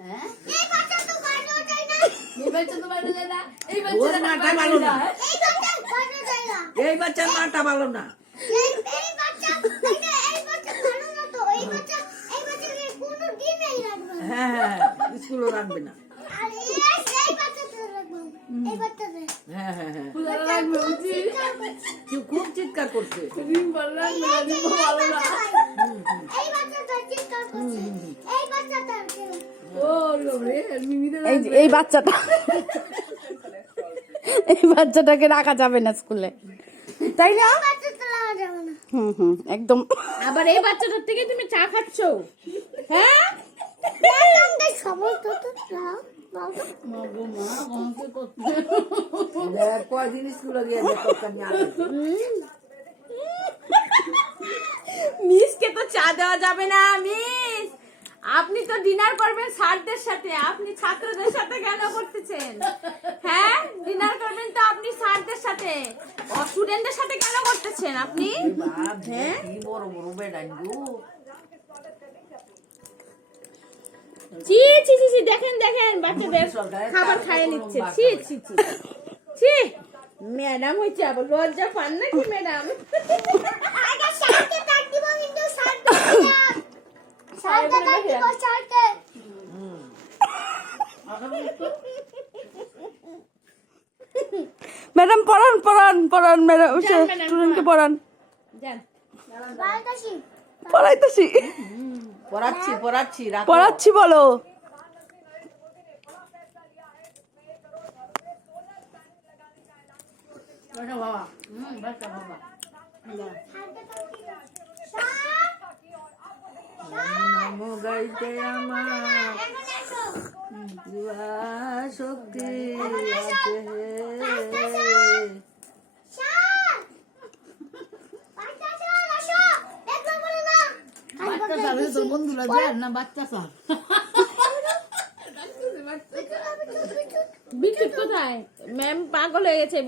হ্যাঁ এই বাচ্চা তো বাইরে যায় না এই বাচ্চা তো বাইরে যায় না এই ওর মাটা ভালো না এই বাচ্চা বাইরে যায় না এই বাচ্চার মাটা ভালো না এই বাচ্চা এই বাচ্চা ভালো না তো এই বাচ্চাকে কোনো দিনই রাখবে না হ্যাঁ হ্যাঁ স্কুলও রাখবে না আর এই বাচ্চাকে রাখবে এই বাচ্চাকে হ্যাঁ হ্যাঁ হ্যাঁ পূজারা লাগবে বুঝি কেউ খুব চিৎকার করছে রিম বললাম রিম ভালো না এই বাচ্চাটা চিৎকার করছে এই বাচ্চাটা ও রে মিমিদের এই বাচ্চাটা এই বাচ্চাটাকে রাখা যাবে না স্কুলে, তাই না? বাচ্চাটা লাগা যাবে না একদম। আবার এই বাচ্চাটার থেকে তুমি চা খাচ্ছো, হ্যাঁ? এই সমস্ত তো লাও বাবা মাগো মা আমাকে করতে দেখ কয়দিন স্কুলে গিয়ে দেখতাম না মিসকে তো চা দেওয়া যাবে না। মিস, আপনি তো ডিনার করবেন স্যারদের সাথে, আপনি ছাত্রদের সাথে কেন করতেছেন? হ্যাঁ, ডিনার করবেন তো আপনি স্যারদের সাথে, স্টুডেন্টদের সাথে কেন করতেছেন আপনি? বাপ কি বড় বড় বেডাঙ্গু ছি ছি ছি ছি, দেখেন দেখেন বাচ্চাদের খাবার খাইয়ে নিচ্ছে। ছি ছি ছি ছি, ম্যাডাম হইছে আবার লজ্জা পান নাকি ম্যাডাম? আগে সাথে কাট দিব কিন্তু সাথে কাট দিব সাথে ম্যাডাম পড়ান ম্যাডাম, স্টুডেন্টকে পড়ান। যান। বাইতাছি পড়াইতেছি, পড়াচ্ছি বলো। বাবা বাবা বাচ্চা বাবা নাম গাইতে আমার দিবা শক্তি আছে বাচ্চা সাথে তোর বন্ধুরা যায় না বাচ্চা সাথ বিদ্যুৎ কোথায়? ম্যাম পাগল হয়ে গেছে।